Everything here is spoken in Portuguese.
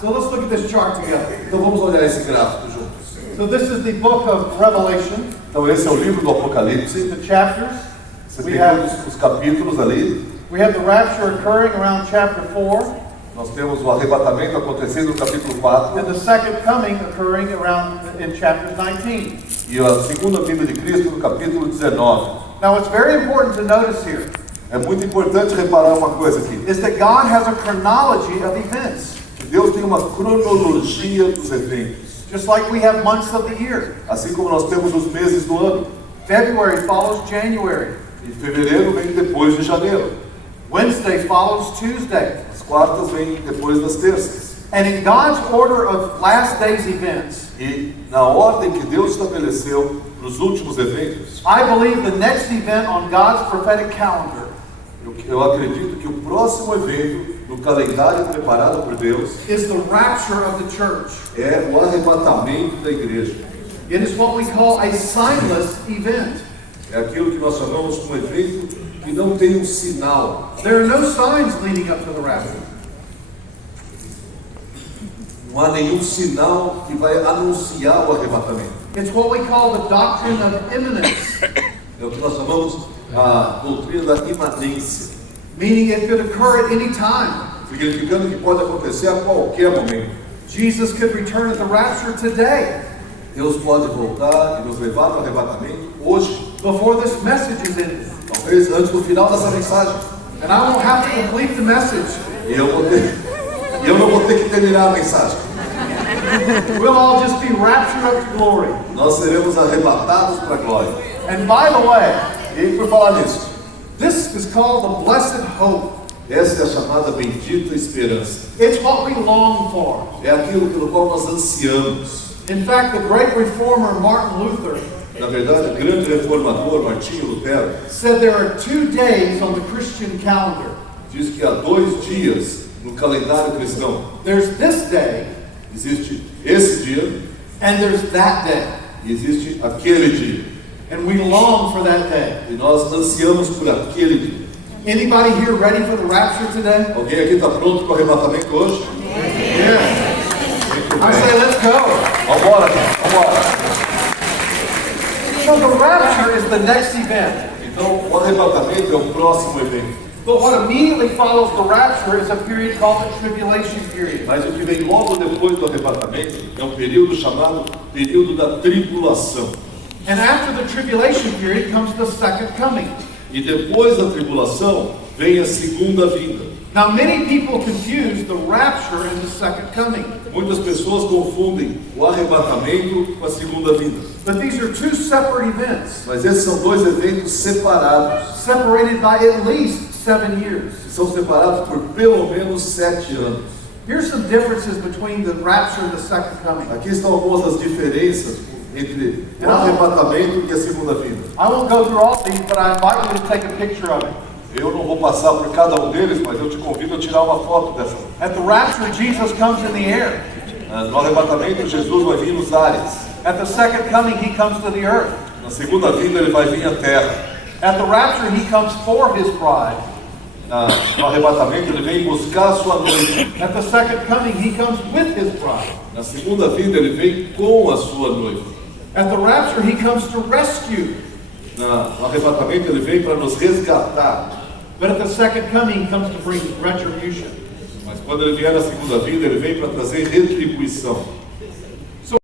So let's look at this chart together. Então vamos olhar esse gráfico juntos. So this is the book of Revelation. Então esse é o livro do Apocalipse. The chapters. Você tem todos os capítulos ali. We have the rapture occurring around chapter 4. Nós temos o arrebatamento acontecendo no capítulo 4. And the second coming occurring around in chapter 19. E a segunda vinda de Cristo no capítulo 19. Now it's very important to notice here. É muito importante reparar uma coisa aqui. Is that God has a chronology of events. Deus tem uma cronologia dos eventos. Just like we have months of the year. Assim como nós temos os meses do ano. February follows January. E fevereiro vem depois de janeiro. Wednesday follows Tuesday. As quartas vêm depois das terças. And in God's order of last day's events, E na ordem que Deus estabeleceu para os últimos eventos, I believe the next event on God's prophetic calendar eu acredito que o próximo evento no calendário preparado por Deus is the rapture of the church. é o arrebatamento da igreja. It is what we call a signless event. É aquilo que nós chamamos de um evento que não tem um sinal. There are no signs leading up to the rapture. Não há nenhum sinal que vai anunciar o arrebatamento. It's what we call the doctrine of imminence, É o que nós chamamos a doutrina da imanência, meaning it could occur at any time. significando que pode acontecer a qualquer momento. Jesus could return at the rapture today, Deus pode voltar e nos levar para o arrebatamento hoje, before this message is ended. talvez antes do final dessa mensagem. And I won't have to complete the message. E eu não vou ter que terminar a mensagem. We'll all just be raptured up to glory. Nós seremos arrebatados para a glória. And by the way, E por falar nisso, this is called the blessed hope. essa é a chamada bendita esperança. It's what we long for. É aquilo pelo qual nós ansiamos. In fact, the great reformer Martin Luther Na verdade, o grande reformador Martinho Lutero said there are 2 days on the Christian calendar. diz que há 2 dias no calendário cristão. There's this day Existe esse dia and there's that day. e existe aquele dia. And we long for that day. E nós ansiamos por aquele dia. Anybody here ready for the rapture today? Alguém aqui está pronto para o arrebatamento hoje? Yeah. Muito I say bem. let's go. Vambora, gente, vambora. So the rapture is the next event. Então, o arrebatamento é o próximo evento. But what immediately follows the rapture is a period called the tribulation period. Mas o que vem logo depois do arrebatamento é um período chamado período da tribulação. And after the tribulation period comes the second coming. E depois da tribulação vem a segunda vinda. Now many people confuse the rapture and the second coming. Muitas pessoas confundem o arrebatamento com a segunda vinda. But these are 2 separate events, Mas esses são 2 eventos separados. separated by at least 7 years. Que são separados por pelo menos 7 anos. Here's some differences between the rapture and the second coming. Aqui estão algumas das diferenças entre o arrebatamento e a segunda vinda. I won't go through all these, but I invite you to take a picture of it. Eu não vou passar por cada um deles, mas eu te convido a tirar uma foto dessa. At the rapture, Jesus comes in the air. No arrebatamento, Jesus vai vir nos ares. At the second coming, he comes to the earth. Na segunda vinda, ele vai vir à terra. At the rapture, he comes for his bride. No arrebatamento, ele vem buscar a sua noiva. At the second coming, he comes with his bride. Na segunda vinda, ele vem com a sua noiva. At the rapture, he comes to rescue. No arrebatamento, ele vem para nos resgatar. But at the second coming, he comes to bring retribution. Mas quando ele vier na segunda vinda, ele vem para trazer retribuição.